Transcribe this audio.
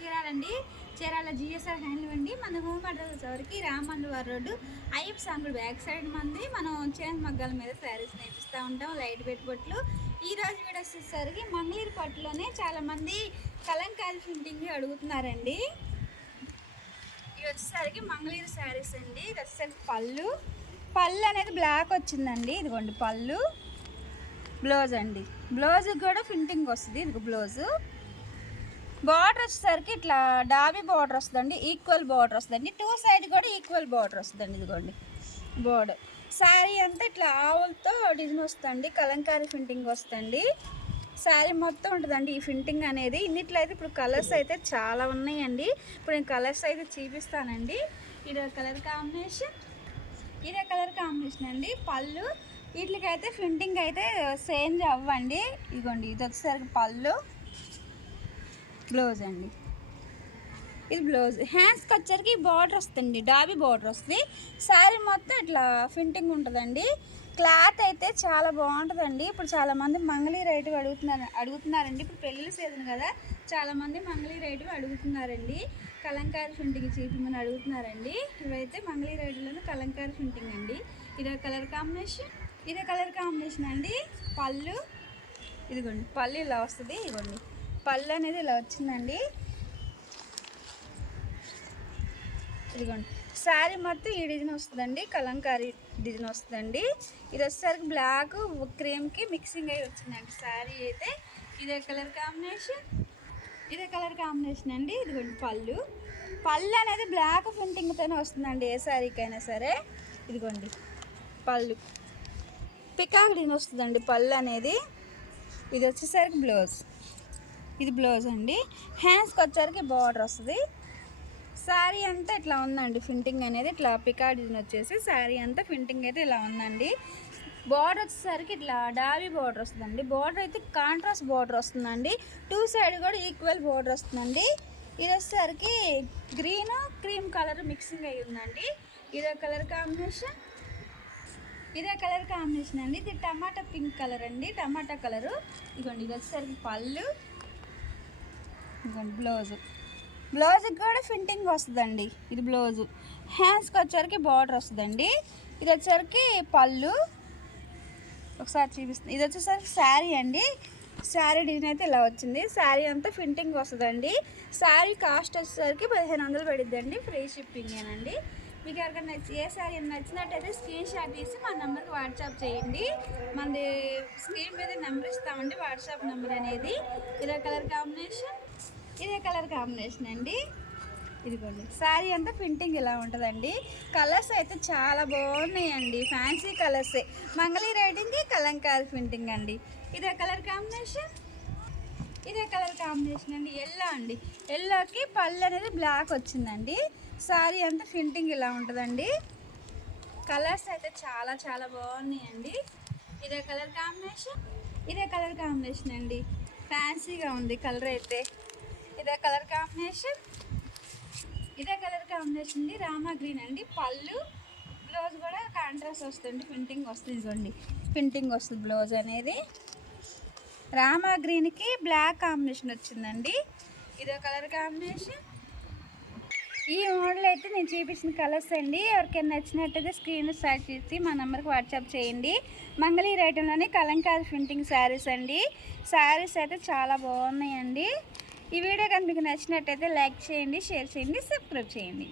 చీరాలండి. Chirala GSR handloom అండి. మన home address వరకు రామన్వారి రోడ్డు అయ్యప్ప సాంగుడు బ్యాక్ సైడ్ మంది మనం చేంజ్ మగ్గాల మీద శారీస్ నేర్పిస్తూ ఉంటాం. లైట్ వెయిట్ పట్లు. ఈరోజు వీడియో వచ్చేసరికి మంగళగిరి పట్టులోనే చాలామంది కలంకారీ ప్రింటింగ్ అడుగుతున్నారండి. ఇది వచ్చేసరికి మంగళగిరి శారీస్ అండి. ఇది వచ్చేసరికి పళ్ళు అనేది బ్లాక్ వచ్చిందండి. ఇదిగోండి పళ్ళు. బ్లౌజ్ అండి. బ్లౌజ్ కూడా ప్రింటింగ్ వస్తుంది. ఇది బ్లౌజు. బార్డర్ వచ్చేసరికి ఇట్లా డాబీ బార్డర్ వస్తుందండి. ఈక్వల్ బార్డర్ వస్తుందండి. టూ సైడ్ కూడా ఈక్వల్ బార్డర్ వస్తుందండి. ఇదిగోండి బార్డర్. శారీ అంతా ఇట్లా ఆవులతో డిజైన్ వస్తుందండి. కలంకారీ ప్రింటింగ్ వస్తుంది. శారీ మొత్తం ఉంటుందండి ఈ ప్రింటింగ్ అనేది. ఇన్నిట్లో అయితే ఇప్పుడు కలర్స్ అయితే చాలా ఉన్నాయండి. ఇప్పుడు నేను కలర్స్ అయితే చూపిస్తానండి. ఇదే కలర్ కాంబినేషన్ అండి. పళ్ళు వీటికైతే ప్రింటింగ్ అయితే చేంజ్ అవ్వండి. ఇదిగోండి ఇది వచ్చేసరికి పళ్ళు. బ్లౌజ్ అండి. ఇది బ్లౌజ్. హ్యాండ్స్కి వచ్చరికి బార్డర్ వస్తుంది. డాబీ బార్డర్ వస్తుంది. శారీ మొత్తం ఇట్లా ప్రింటింగ్ ఉంటుందండి. క్లాత్ అయితే చాలా బాగుంటుందండి. ఇప్పుడు చాలామంది మంగళీ రేటు అడుగుతున్నారండి. ఇప్పుడు పెళ్ళిళ్ళ సీజన్ కదా, చాలామంది మంగళీ రేటు అడుగుతున్నారండి. కలంకారీ ప్రింటింగ్ చూపించమని అడుగుతున్నారండి. ఇవైతే మంగళీ రేటులోనే కలంకారీ ప్రింటింగ్ అండి. ఇదే కలర్ కాంబినేషన్ అండి. పళ్ళు ఇదిగోండి. పళ్ళు ఇలా వస్తుంది. ఇదిగోండి పళ్ళు అనేది ఇలా వచ్చిందండి. ఇదిగోండి శారీ మొత్తం ఈ డిజైన్ వస్తుందండి. కలంకారీ డిజైన్ వస్తుందండి. ఇది వచ్చేసరికి బ్లాక్ క్రీమ్కి మిక్సింగ్ అయ్యి వచ్చిందండి శారీ అయితే. ఇదే కలర్ కాంబినేషన్ అండి. ఇదిగోండి పళ్ళు అనేది బ్లాక్ ప్రింటింగ్తోనే వస్తుందండి ఏ శారీకైనా సరే. ఇదిగోండి పళ్ళు పికాక్ డిజైన్ వస్తుందండి పళ్ళు అనేది. ఇది వచ్చేసరికి బ్లౌజ్. ఇది బ్లౌజ్ అండి. హ్యాండ్స్కి వచ్చేసరికి బార్డర్ వస్తుంది. శారీ అంతా ఇట్లా ఉందండి. ప్రింటింగ్ అనేది ఇట్లా పికాక్ డిజైన్ వచ్చేసి శారీ అంతా ప్రింటింగ్ అయితే ఇలా ఉందండి. బార్డర్ వచ్చేసరికి ఇట్లా డాబీ బార్డర్ వస్తుందండి. బార్డర్ అయితే కాంట్రాస్ట్ బార్డర్ వస్తుందండి. టూ సైడ్ కూడా ఈక్వల్ బార్డర్ వస్తుందండి. ఇది వచ్చేసరికి గ్రీన్ క్రీమ్ కలర్ మిక్సింగ్ అయ్యి ఉందండి. ఇదే కలర్ కాంబినేషన్ అండి. ఇది టమాటా పింక్ కలర్ అండి. టమాటా కలరు. ఇదిగోండి ఇది వచ్చేసరికి పళ్ళు. ఇదిగోండి బ్లౌజ్కి కూడా ప్రింటింగ్ వస్తుందండి. ఇది బ్లౌజు. హ్యాండ్స్కి వచ్చేసరికి బార్డర్ వస్తుందండి. ఇది వచ్చేసరికి పళ్ళు. ఒకసారి చూపిస్తుంది. ఇది వచ్చేసరికి శారీ అండి. శారీ డిజైన్ అయితే ఇలా వచ్చింది. శారీ అంతా ప్రింటింగ్ వస్తుందండి. శారీ కాస్ట్ వచ్చేసరికి 1500 పడిద్దండి. ఫ్రీ షిప్పింగేనండి. మీకు ఎవరికైనా ఏ శారీ నచ్చినట్టయితే స్క్రీన్ షాట్ తీసి మా నెంబర్కి వాట్సాప్ చేయండి. మనది స్క్రీన్ మీద నెంబర్ ఇస్తామండి, వాట్సాప్ నెంబర్ అనేది. ఇదే కలర్ కాంబినేషన్ అండి. ఇదిగోండి శారీ అంతా ప్రింటింగ్ ఇలా ఉంటుందండి. కలర్స్ అయితే చాలా బాగున్నాయండి. ఫ్యాన్సీ కలర్సే. మంగళీ రైటింగ్కి కలంకారీ ప్రింటింగ్ అండి. ఇదే కలర్ కాంబినేషన్ అండి. ఎల్లో అండి. ఎల్లోకి పళ్ళు అనేది బ్లాక్ వచ్చిందండి. శారీ అంతా ప్రింటింగ్ ఇలా ఉంటుందండి. కలర్స్ అయితే చాలా చాలా బాగున్నాయండి. ఇదే కలర్ కాంబినేషన్ అండి. ఫ్యాన్సీగా ఉంది కలర్ అయితే. ఇదే కలర్ కాంబినేషన్ అండి. రామా గ్రీన్ అండి. పళ్ళు. బ్లౌజ్ కూడా కాంట్రాస్ట్ వస్తుంది. ప్రింటింగ్ వస్తుంది. ఇదిగోండి ప్రింటింగ్ వస్తుంది బ్లౌజ్ అనేది. రామా గ్రీన్కి బ్లాక్ కాంబినేషన్ వచ్చిందండి. ఇదే కలర్ కాంబినేషన్. ఈ మోడల్ అయితే నేను చూపించిన కలర్స్ అండి. ఎవరికైనా నచ్చినట్టయితే స్క్రీన్ షాట్ చేసి మా నెంబర్కి వాట్సాప్ చేయండి. మంగళీ రేటంలోనే కలంకారీ ప్రింటింగ్ శారీస్ అండి. శారీస్ అయితే చాలా బాగున్నాయండి. ఈ వీడియో కానీ మీకు నచ్చినట్టయితే లైక్ చేయండి, షేర్ చేయండి, సబ్స్క్రైబ్ చేయండి.